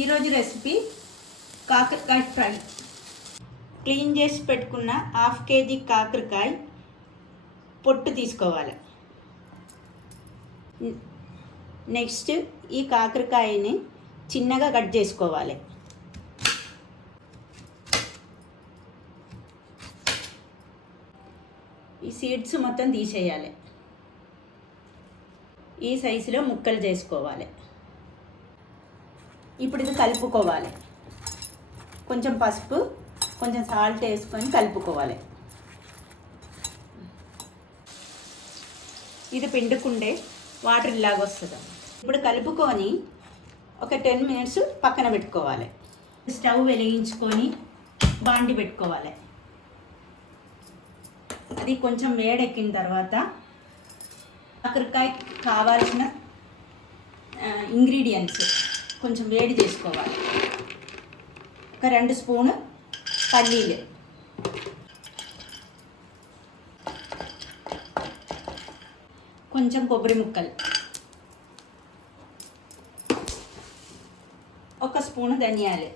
ఈరోజు రెసిపీ కాకరకాయ fry. Clean చేసి పెట్టుకున్న 1/2 kg కాకరకాయ పొట్టు తీసుకోవాలి. నెక్స్ట్ ఈ కాకరకాయని చిన్నగా కట్ చేసుకోవాలి. ఈ సీడ్స్ మొత్తం తీసేయాలి. ఈ సైజులో ముక్కలు చేసుకోవాలి. ఇప్పుడు ఇది కలుపుకోవాలి. కొంచెం పసుపు, కొంచెం సాల్ట్ వేసుకొని కలుపుకోవాలి. ఇది పిండుకుండే వాటర్ ఇలాగ వస్తుంది. ఇప్పుడు కలుపుకొని ఒక 10 minutes పక్కన పెట్టుకోవాలి. స్టవ్ వెలిగించుకొని బాండి పెట్టుకోవాలి. అది కొంచెం వేడెక్కిన తర్వాత కాకరకాయ కావాల్సిన ఇంగ్రీడియంట్స్ కొంచెం వేడి చేసుకోవాలి. ఒక 2 స్పూన్ పల్లీలు, కొంచెం కొబ్బరి ముక్కలు, 1 స్పూన్ ధనియాలు,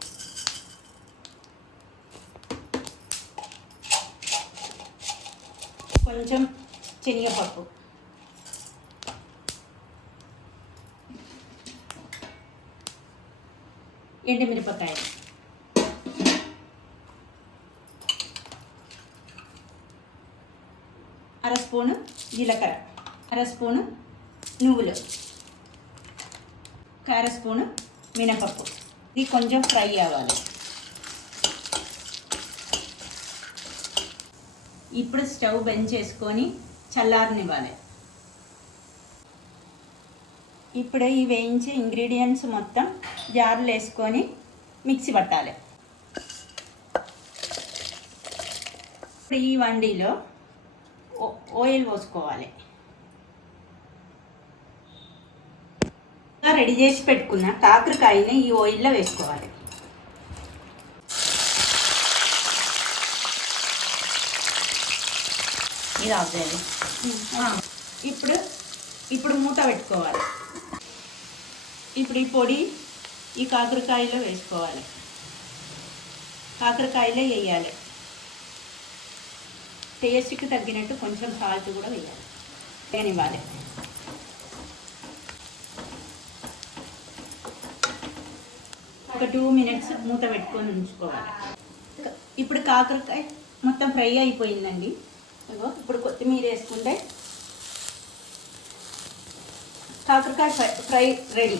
కొంచెం శనగపప్పు, ఎండుమిరపకాయలు, 1/2 స్పూను జీలకర్ర, 1/2 స్పూను నువ్వులు, 1/2 స్పూను మినపప్పు. ఇది కొంచెం ఫ్రై అవ్వాలి. ఇప్పుడు స్టవ్ బంద్ చేసుకొని చల్లారనివ్వాలి. ఇప్పుడు ఈ వేయించే ఇంగ్రీడియంట్స్ మొత్తం జార్లు వేసుకొని మిక్సీ పట్టాలి. ఇప్పుడు ఈ వండిలో ఆయిల్ పోసుకోవాలి. రెడీ చేసి పెట్టుకున్న కాకరకాయని ఈ ఆయిల్లో వేసుకోవాలి. ఇది ఆఫ్. ఇప్పుడు మూత పెట్టుకోవాలి. ఇప్పుడు ఈ పొడి ఈ కాకరకాయలో వేసుకోవాలి. కాకరకాయలో వేయాలి. టేస్ట్కి తగ్గినట్టు కొంచెం సాల్ట్ కూడా వేయాలి. వేయనివ్వాలి. ఒక 2 minutes మూత పెట్టుకొని ఉంచుకోవాలి. ఇప్పుడు కాకరకాయ మొత్తం ఫ్రై అయిపోయిందండి. ఇప్పుడు కొత్తిమీర వేసుకుంటే కాకరకాయ ఫ్రై రెడీ.